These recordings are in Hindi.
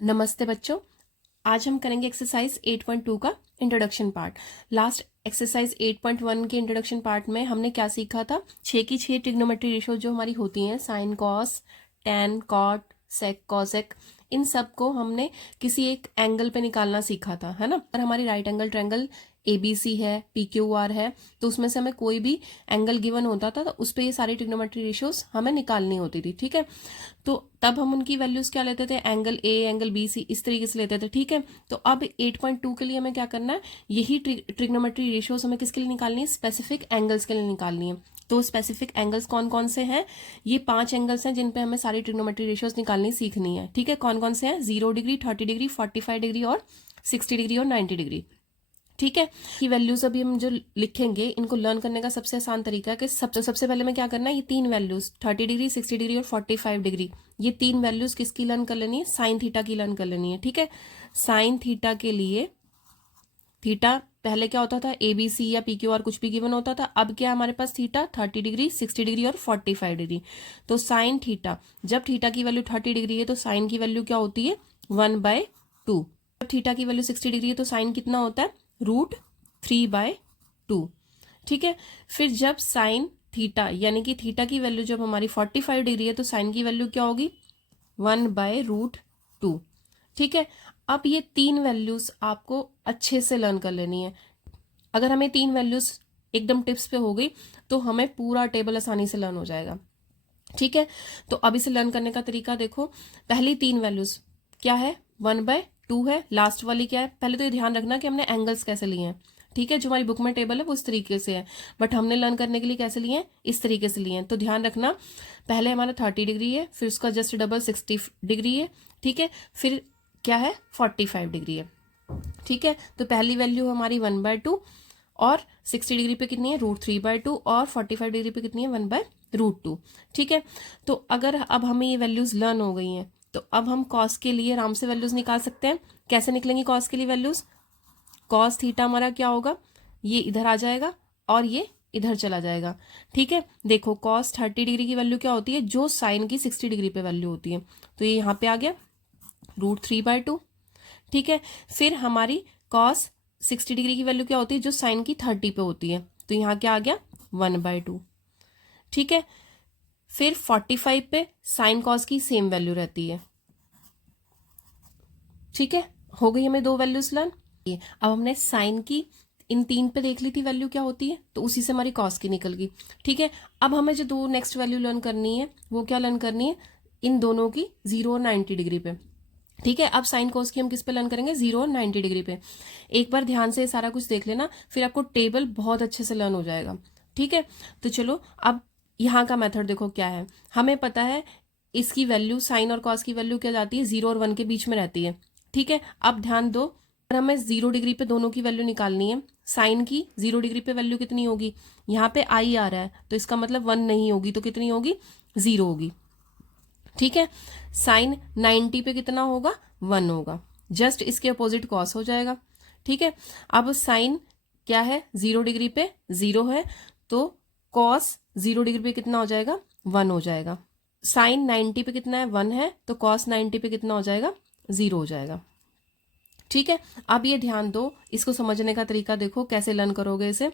नमस्ते बच्चों। आज हम करेंगे एक्सरसाइज 8.2 का इंट्रोडक्शन पार्ट। लास्ट एक्सरसाइज 8.1 के इंट्रोडक्शन पार्ट में हमने क्या सीखा था? 6 की 6 ट्रिग्नोमेट्री रेशो जो हमारी होती हैं, साइन, कॉस, टैन, कॉट, सेक, कॉसेक, इन सब को हमने किसी एक एंगल पे निकालना सीखा था, है ना। और हमारी राइट एंगल ट्रायंगल ABC है, PQR है, तो उसमें से हमें कोई भी एंगल गिवन होता था तो उस पर ये सारी ट्रिग्नोमेट्री रेशियोज हमें निकालनी होती थी, ठीक है। तो तब हम उनकी वैल्यूज क्या लेते थे? एंगल A, एंगल BC, इस तरीके से लेते थे, ठीक है। तो अब 8.2 के लिए हमें क्या करना है? यही ट्रिग्नोमेट्री रेशियोज हमें किसके लिए निकालनी है? स्पेसिफिक एंगल्स के लिए निकालनी है। तो स्पेसिफिक एंगल्स कौन कौन से हैं? ये 5 एंगल्स हैं जिन पे हमें सारी ट्रिग्नोमेट्री रेशियोज निकालनी सीखनी है, ठीक है। कौन कौन से हैं? 0 डिग्री, 30 डिग्री, 45 डिग्री और 60 डिग्री और 90 डिग्री, ठीक है। की वैल्यूज अभी हम जो लिखेंगे, इनको लर्न करने का सबसे आसान तरीका है कि सबसे पहले में क्या करना है, ये 3 वैल्यूज 30 डिग्री, 60 डिग्री और 45 डिग्री, ये 3 वैल्यूज किसकी लर्न कर लेनी है? साइन थीटा की लर्न कर लेनी है, ठीक है। साइन थीटा के लिए थीटा पहले क्या होता था? ABC या PQR कुछ भी गिवन होता था। अब क्या है हमारे पास? थीटा 30 डिग्री, 60 डिग्री और 45 डिग्री। तो साइन थीटा, जब थीटा की वैल्यू 30 डिग्री है तो साइन की वैल्यू क्या होती है? 1/2। जब थीटा की वैल्यू 60 डिग्री है तो साइन कितना होता है? √3/2, ठीक है। फिर जब साइन थीटा यानी कि थीटा की वैल्यू जब हमारी 45 डिग्री है तो साइन की वैल्यू क्या होगी? 1/√2, ठीक है। अब ये 3 वैल्यूज आपको अच्छे से लर्न कर लेनी है। अगर हमें 3 वैल्यूज एकदम टिप्स पे हो गई तो हमें पूरा टेबल आसानी से लर्न हो जाएगा, ठीक है। तो अब इसे लर्न करने का तरीका देखो। पहली 3 वैल्यूज क्या है? 1/2 है। लास्ट वाली क्या है? पहले तो ये ध्यान रखना कि हमने एंगल्स कैसे लिए हैं, ठीक है। जो हमारी बुक में टेबल है वो इस तरीके से है, बट हमने लर्न करने के लिए कैसे लिए हैं? इस तरीके से लिए हैं। तो ध्यान रखना, पहले हमारा 30 डिग्री है, फिर उसका जस्ट डबल 60 डिग्री है, ठीक है। फिर क्या है? 45 डिग्री है, ठीक है। तो पहली वैल्यू हमारी 1/2 और 60 डिग्री पे कितनी है? √3/2 और 45 डिग्री पे कितनी है? 1/√2, ठीक है। तो अगर अब हमें ये वैल्यूज लर्न हो गई हैं तो अब हम कॉस के लिए आराम से वैल्यूज निकाल सकते हैं। कैसे निकलेंगी कॉस के लिए वैल्यूज? कॉस थीटा हमारा क्या होगा? ये इधर आ जाएगा और ये इधर चला जाएगा, ठीक है। देखो कॉस 30 डिग्री की वैल्यू क्या होती है? जो साइन की 60 डिग्री पे वैल्यू होती है, तो ये यहाँ पे आ गया √3/2, ठीक है। फिर हमारी कॉस 60 डिग्री की वैल्यू क्या होती है? जो साइन की 30 पे होती है, तो यहाँ क्या आ गया? 1/2, ठीक है। फिर 45 पे साइन कॉस की सेम वैल्यू रहती है, ठीक है। हो गई हमें 2 वैल्यूज लर्न। अब हमने साइन की इन 3 पे देख ली थी वैल्यू क्या होती है, तो उसी से हमारी कॉस की निकल गई, ठीक है। अब हमें जो 2 नेक्स्ट वैल्यू लर्न करनी है वो क्या लर्न करनी है? इन दोनों की 0 और 90 डिग्री पे, ठीक है। अब साइन कोस की हम किस पे लर्न करेंगे? 0 और 90 डिग्री पे। एक बार ध्यान से सारा कुछ देख लेना, फिर आपको टेबल बहुत अच्छे से लर्न हो जाएगा, ठीक है। तो चलो अब यहाँ का मेथड देखो क्या है। हमें पता है इसकी वैल्यू, साइन और कॉस की वैल्यू क्या जाती है? 0 और 1 के बीच में रहती है, ठीक है। अब ध्यान दो, अगर हमें 0 डिग्री पे दोनों की वैल्यू निकालनी है, साइन की 0 डिग्री पे वैल्यू कितनी होगी? यहाँ पे आई आ रहा है तो इसका मतलब 1 नहीं होगी, तो कितनी होगी? 0 होगी, ठीक है। साइन 90 पे कितना होगा? 1 होगा। जस्ट इसके अपोजिट कॉस हो जाएगा, ठीक है। अब साइन क्या है? 0 डिग्री पे 0 है, तो कॉस 0 डिग्री पे कितना हो जाएगा? 1 हो जाएगा। साइन 90 पे कितना है? 1 है, तो कॉस 90 पे कितना हो जाएगा? 0 हो जाएगा, ठीक है। अब ये ध्यान दो, इसको समझने का तरीका देखो कैसे लर्न करोगे इसे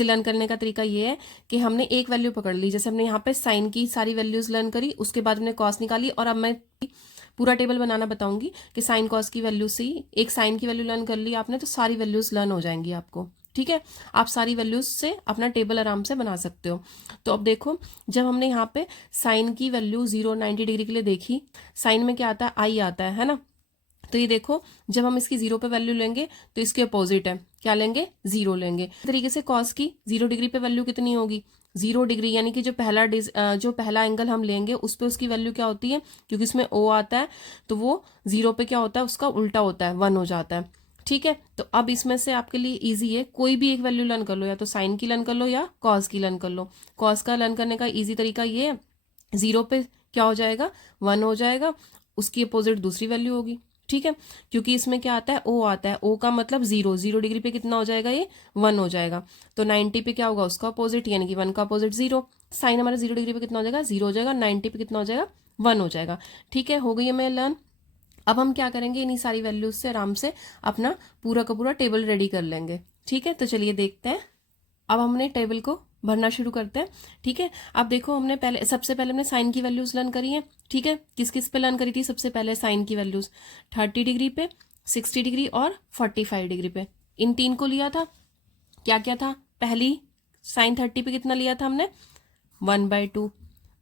लर्न करने का तरीका ये है कि हमने एक वैल्यू पकड़ ली, जैसे हमने यहाँ पे साइन की सारी वैल्यूज लर्न करी, उसके बाद हमने कॉस निकाली, और अब मैं पूरा टेबल बनाना बताऊंगी कि साइन कॉस की वैल्यू से ही एक साइन की वैल्यू लर्न कर ली आपने तो सारी वैल्यूज लर्न हो जाएंगी आपको, ठीक है। आप सारी वैल्यूज से अपना टेबल आराम से बना सकते हो। तो अब देखो, जब हमने यहाँ पे साइन की वैल्यू 0 90 डिग्री के लिए देखी, साइन में क्या आता है? आई आता है ना। तो ये देखो, जब हम इसकी 0 पे वैल्यू लेंगे तो इसके अपोजिट है, क्या लेंगे? 0 लेंगे। इस तरीके से कॉस की 0 डिग्री पे वैल्यू कितनी होगी? 0 डिग्री, यानी कि जो पहला एंगल हम लेंगे उस पे उसकी वैल्यू क्या होती है? क्योंकि इसमें ओ आता है तो वो 0 पे क्या होता है? उसका उल्टा होता है, 1 हो जाता है, ठीक है। तो अब इसमें से आपके लिए इजी है, कोई भी एक वैल्यू लर्न कर लो, या तो साइन की लर्न कर लो या कॉस की लर्न कर लो। कॉस का लर्न करने का इजी तरीका ये है, 0 पे क्या हो जाएगा? 1 हो जाएगा, उसकी अपोजिट दूसरी वैल्यू होगी, ठीक है। क्योंकि इसमें क्या आता है? ओ आता है, ओ का मतलब 0, 0 डिग्री पे कितना हो जाएगा? ये 1 हो जाएगा। तो 90 पे क्या होगा? उसका अपोजिट, यानी कि 1 का अपोजिट 0। साइन हमारा 0 डिग्री पे कितना हो जाएगा? 0 हो जाएगा। 90 पे कितना हो जाएगा? 1 हो जाएगा, ठीक है। हो गई है मैं लर्न। अब हम क्या करेंगे, इन्हीं सारी वैल्यूज से आराम से अपना पूरा का पूरा टेबल रेडी कर लेंगे। ठीक है, तो चलिए देखते हैं। अब हमने टेबल को भरना शुरू करते हैं। ठीक है, अब देखो हमने सबसे पहले हमने साइन की वैल्यूज लर्न करी है। ठीक है, किस किस पे लर्न करी थी? सबसे पहले साइन की वैल्यूज 30 डिग्री पे, 60 डिग्री और 45 डिग्री पे, इन तीन को लिया था। क्या क्या था? पहली साइन 30 पे कितना लिया था हमने? 1/2।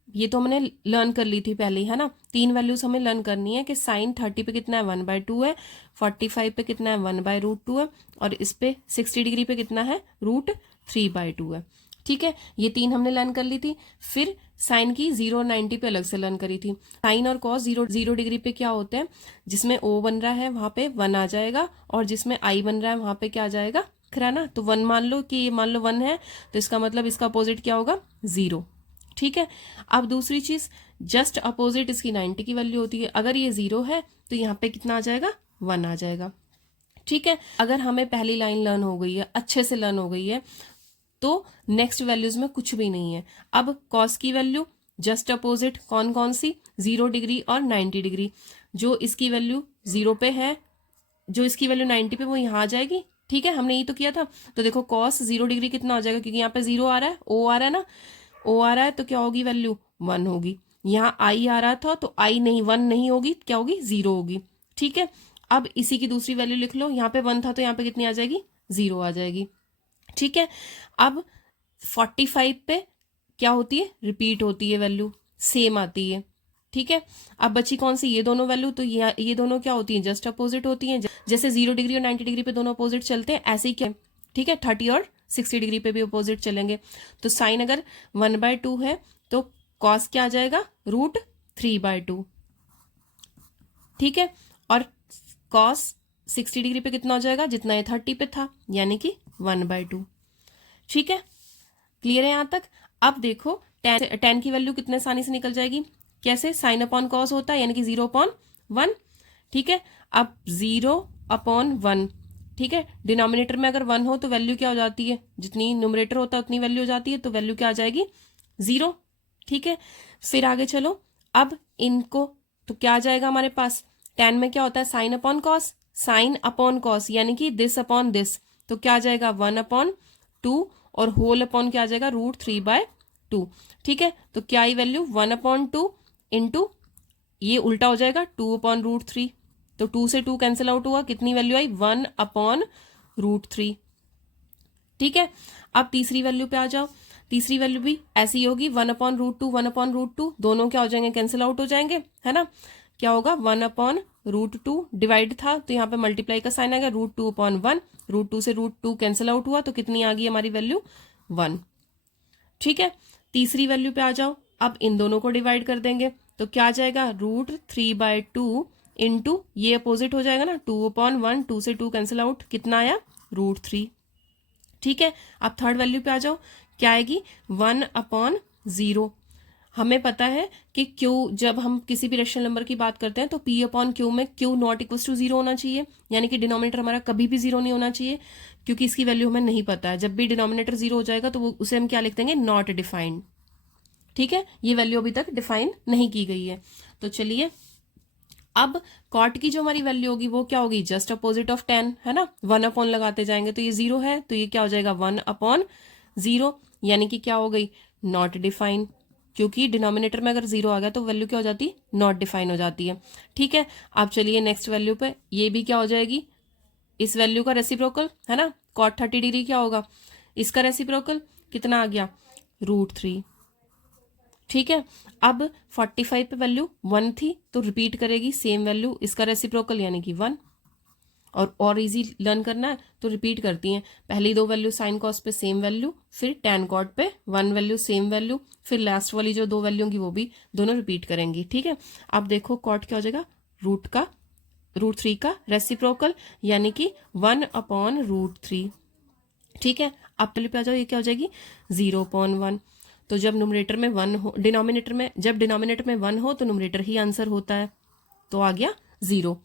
ये तो हमने लर्न कर ली थी पहले ही, है ना। तीन वैल्यूज हमें लर्न करनी है कि साइन 30 पे कितना है 1/2 है, 45 पे कितना है 1/√2 है, और इस पे 60 डिग्री पे कितना है √3/2 है। ठीक है, ये तीन हमने लर्न कर ली थी। फिर साइन की 0 और 90 पे अलग से लर्न करी थी। साइन और कॉस 0 डिग्री पे क्या होते हैं? जिसमें O बन रहा है वहां पे 1 आ जाएगा, और जिसमें I बन रहा है वहां पे क्या आ जाएगा? खरा ना। तो 1 मान लो कि ये मान लो 1 है, तो इसका मतलब इसका अपोजिट क्या होगा? 0। ठीक है, अब दूसरी चीज, जस्ट अपोजिट इसकी 90 की वैल्यू होती है। अगर ये 0 है तो यहाँ पे कितना आ जाएगा? 1 आ जाएगा। ठीक है, अगर हमें पहली लाइन लर्न हो गई है, अच्छे से लर्न हो गई है, तो नेक्स्ट वैल्यूज में कुछ भी नहीं है। अब कॉस की वैल्यू जस्ट अपोजिट कौन कौन सी? 0 डिग्री और 90 डिग्री। जो इसकी वैल्यू 0 पे है, जो इसकी वैल्यू 90 पे, वो यहाँ आ जाएगी। ठीक है, हमने यही तो किया था। तो देखो कॉस 0 डिग्री कितना हो जाएगा? क्योंकि यहाँ पे 0 आ रहा है, O आ रहा है ना, O आ रहा है, तो क्या होगी वैल्यू? 1 होगी। यहाँ I आ रहा था, तो I नहीं 1 नहीं होगी, क्या होगी? 0 होगी। ठीक है, अब इसी की दूसरी वैल्यू लिख लो। यहाँ पे 1 था तो यहाँ पे कितनी आ जाएगी? 0 आ जाएगी। ठीक है, अब 45 पे क्या होती है? रिपीट होती है वैल्यू, सेम आती है। ठीक है, अब बची कौन सी? ये दोनों वैल्यू। तो ये दोनों क्या होती हैं? जस्ट अपोजिट होती हैं। जैसे 0 डिग्री और 90 डिग्री पे दोनों अपोजिट चलते हैं, ऐसे ही क्या? ठीक है, 30 और 60 डिग्री पे भी अपोजिट चलेंगे। तो साइन अगर 1/2 है तो कॉस क्या आ जाएगा? √3/2। ठीक है, और कॉस 60 डिग्री पे कितना हो जाएगा? जितना ये 30 पे था, यानी कि 1/2। ठीक है, क्लियर है यहां तक? अब देखो tan की वैल्यू कितने आसानी से निकल जाएगी। कैसे? साइन अपॉन कॉस होता है, यानी कि 0/1। ठीक है, अब 0/1। ठीक है, डिनोमिनेटर में अगर 1 हो तो वैल्यू क्या हो जाती है? जितनी न्यूमरेटर होता है उतनी वैल्यू हो जाती है, तो वैल्यू क्या आ जाएगी? 0। ठीक है, फिर आगे चलो। अब इनको तो क्या आ जाएगा हमारे पास? tan में क्या होता है? Sine upon cos. Sine upon cos यानी कि दिस अपॉन दिस, तो क्या आ जाएगा? 1/2, और होल अपॉन क्या आ जाएगा? √3/2। ठीक है, तो क्या आई वैल्यू? 1/2 इंटू, ये उल्टा हो जाएगा 2/√3, तो 2 से 2 कैंसिल आउट हुआ, कितनी वैल्यू आई? 1/√3। ठीक है, अब तीसरी वैल्यू पे आ जाओ। तीसरी वैल्यू भी ऐसी होगी, 1/√2, 1/√2, दोनों क्या हो जाएंगे? कैंसिल आउट हो जाएंगे, है ना। क्या होगा? 1/√2, डिवाइड था तो यहाँ पे मल्टीप्लाई का साइन आ गया, √2/1, √2 से √2 कैंसिल आउट हुआ, तो कितनी आ गई हमारी वैल्यू? 1। ठीक है, तीसरी वैल्यू पे आ जाओ। अब इन दोनों को डिवाइड कर देंगे, तो क्या आ जाएगा? √3/2 इंटू, ये अपोजिट हो जाएगा ना, 2/1, 2 से 2 कैंसिल आउट, कितना आया? √3। ठीक है, अब थर्ड वैल्यू पे आ जाओ। क्या आएगी? 1/0। हमें पता है कि Q, जब हम किसी भी रेशनल नंबर की बात करते हैं तो P/Q में Q नॉट इक्वल टू 0 होना चाहिए, यानी कि डिनोमिनेटर हमारा कभी भी 0 नहीं होना चाहिए, क्योंकि इसकी वैल्यू हमें नहीं पता है। जब भी डिनोमिनेटर 0 हो जाएगा तो वो उसे हम क्या लिख देंगे? Not defined. ठीक है, ये वैल्यू अभी तक डिफाइन नहीं की गई है। तो चलिए, अब कॉट की जो हमारी वैल्यू होगी वो क्या होगी? जस्ट अपोजिट ऑफ tan, है ना। 1 लगाते जाएंगे तो ये 0 है, तो ये क्या हो जाएगा? 1/0, यानी कि क्या हो गई? नॉट डिफाइन, क्योंकि डिनोमिनेटर में अगर 0 आ गया तो वैल्यू क्या हो जाती? नॉट डिफाइन हो जाती है। ठीक है, अब चलिए नेक्स्ट वैल्यू पे, ये भी क्या हो जाएगी? इस वैल्यू का रेसिप्रोकल, है ना। कॉट 30 डिग्री क्या होगा? इसका रेसिप्रोकल कितना आ गया? √3। ठीक है, अब 45 पे वैल्यू 1 थी तो रिपीट करेगी सेम वैल्यू, इसका रेसिप्रोकल यानी कि 1। और इजी लर्न करना है तो रिपीट करती हैं। पहली दो वैल्यू साइन कॉस पे सेम वैल्यू, फिर tan कॉट पे 1 वैल्यू सेम वैल्यू, फिर लास्ट वाली जो 2 वैल्यू होंगी वो भी दोनों रिपीट करेंगी। ठीक है, अब देखो कॉट क्या हो जाएगा? √3 का रेसिप्रोकल, यानी कि 1/√3। ठीक है, अब पहले पे आ जाओ, ये क्या हो जाएगी? 0/1। तो जब न्यूमरेटर में 1 हो, जब डिनोमिनेटर में 1 हो तो न्यूमरेटर ही आंसर होता है, तो आ गया 0।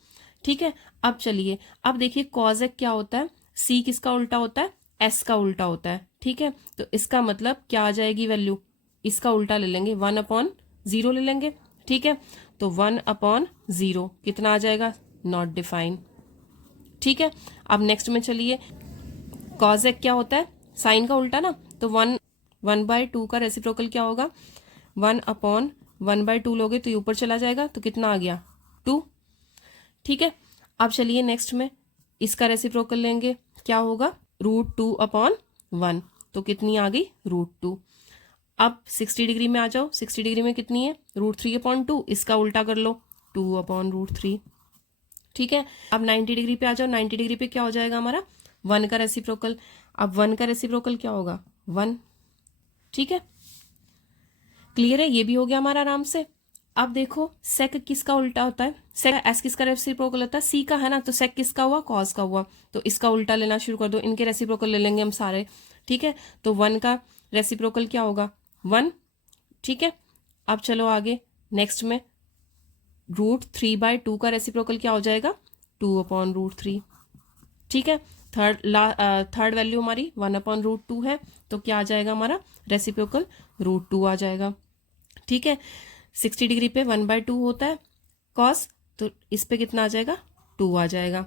ठीक है, अब चलिए, अब देखिए कॉज एक्स क्या होता है? C किसका उल्टा होता है? S का उल्टा होता है। ठीक है, तो इसका मतलब क्या आ जाएगी वैल्यू? इसका उल्टा ले लेंगे, 1/0 ले लेंगे। ठीक है, तो 1/0 कितना आ जाएगा, नॉट डिफाइन। ठीक है, अब नेक्स्ट में चलिए, कॉजेक क्या होता है, साइन का उल्टा ना, तो 1/2 का रेसिप्रोकल क्या होगा, 1/1/2 लोगे तो ये ऊपर चला जाएगा, तो कितना आ गया, 2। ठीक है, अब चलिए नेक्स्ट में इसका रेसिप्रोकल लेंगे, क्या होगा, √2/1, तो कितनी आ गई, √2। अब 60 डिग्री में आ जाओ, 60 डिग्री में कितनी है, √3/2, इसका उल्टा कर लो, 2/√3। ठीक है, अब 90 डिग्री पे आ जाओ, 90 डिग्री पे क्या हो जाएगा हमारा, 1 का रेसिप्रोकल। अब 1 का रेसिप्रोकल क्या होगा, 1। ठीक है, क्लियर है, ये भी हो गया हमारा आराम से। अब देखो सेक किसका उल्टा होता है, सेक एस किसका रेसिप्रोकल होता है, सी का है ना, तो सेक किसका हुआ, कॉस का हुआ, तो इसका उल्टा लेना शुरू कर दो, इनके रेसिप्रोकल ले लेंगे हम सारे। ठीक है, तो 1 का रेसिप्रोकल क्या होगा, 1। ठीक है, अब चलो आगे नेक्स्ट में, √3/2 का रेसिप्रोकल क्या हो जाएगा, 2/√3। ठीक है, थर्ड वैल्यू हमारी 1/√2 है, तो क्या आ जाएगा हमारा रेसिप्रोकल, √2 आ जाएगा। ठीक है, 60 डिग्री पे 1/2 होता है कॉस, तो इस पे कितना आ जाएगा, 2 आ जाएगा।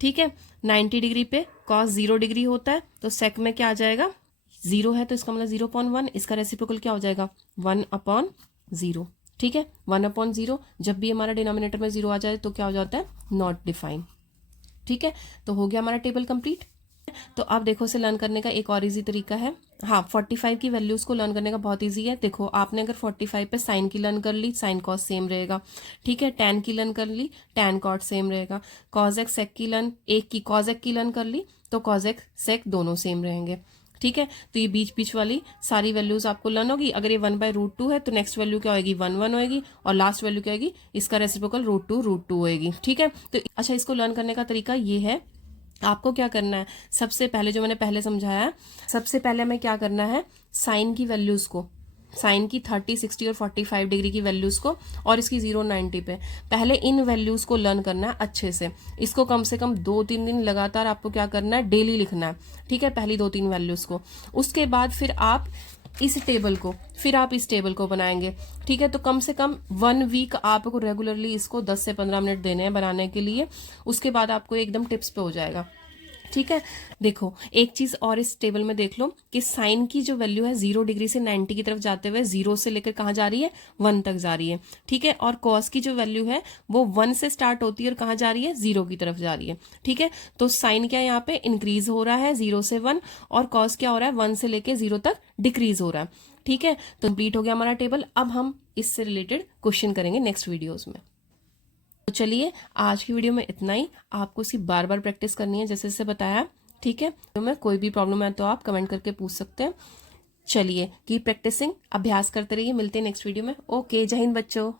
ठीक है, 90 डिग्री पे कॉस 0 डिग्री होता है, तो सेक में क्या आ जाएगा, 0 है, तो इसका मतलब 0/1, इसका रेसिप्रोकल क्या हो जाएगा, 1/0। ठीक है, 1/0, जब भी हमारा डिनोमिनेटर में 0 आ जाए तो क्या हो जाता है, नॉट डिफाइन। ठीक है, तो हो गया हमारा टेबल कंप्लीट। तो अब देखो इसे लर्न करने का एक और इजी तरीका है, हाँ 45 की वैल्यूज को लर्न करने का बहुत इजी है। देखो आपने अगर 45 पे साइन की लर्न कर ली, साइन कॉस सेम रहेगा। ठीक है, tan की लर्न कर ली, tan कॉट सेम रहेगा। कॉस एक्स सेक की लर्न, एक की कॉस एक्स की लर्न कर ली, तो कॉस एक्स सेक दोनों सेम रहेंगे। ठीक है, तो ये बीच बीच वाली सारी वैल्यूज आपको लर्न होगी। अगर ये 1/√2 है तो नेक्स्ट वैल्यू क्या होगी, 1 होएगी, और लास्ट वैल्यू क्या होगी, इसका रेसिप्रोकल √2 होएगी। ठीक है, तो अच्छा इसको लर्न करने का तरीका ये है, आपको क्या करना है, सबसे पहले जो मैंने पहले समझाया, सबसे पहले हमें क्या करना है, साइन की वैल्यूज को, साइन की 30, 60 और 45 डिग्री की वैल्यूज को, और इसकी 0, 90 पे, पहले इन वैल्यूज को लर्न करना है अच्छे से। इसको कम से कम 2-3 दिन लगातार आपको क्या करना है, डेली लिखना है। ठीक है, पहली 2-3 वैल्यूज को, उसके बाद फिर आप इस टेबल को, फिर आप इस टेबल को बनाएंगे। ठीक है, तो कम से कम 1 वीक आपको रेगुलरली इसको 10 से 15 मिनट देने हैं बनाने के लिए, उसके बाद आपको एकदम टिप्स पे हो जाएगा। ठीक है, देखो एक चीज और इस टेबल में देख लो कि साइन की जो वैल्यू है 0 डिग्री से 90 की तरफ जाते हुए 0 से लेकर कहाँ जा रही है, 1 तक जा रही है। ठीक है, और कॉस की जो वैल्यू है वो 1 से स्टार्ट होती है और कहाँ जा रही है, 0 की तरफ जा रही है। ठीक है, तो साइन क्या यहाँ पे इंक्रीज हो रहा है 0 से 1, और कॉस क्या हो रहा है 1 से लेकर 0 तक डिक्रीज हो रहा है। ठीक है, तो कंप्लीट हो गया हमारा टेबल। अब हम इससे रिलेटेड क्वेश्चन करेंगे नेक्स्ट वीडियोज में। तो चलिए आज की वीडियो में इतना ही, आपको सिर्फ बार बार प्रैक्टिस करनी है जैसे जैसे बताया। ठीक है, तो में कोई भी प्रॉब्लम है तो आप कमेंट करके पूछ सकते हैं। चलिए कीप प्रैक्टिसिंग, अभ्यास करते रहिए, मिलते हैं नेक्स्ट वीडियो में। ओके, जय हिंद बच्चों।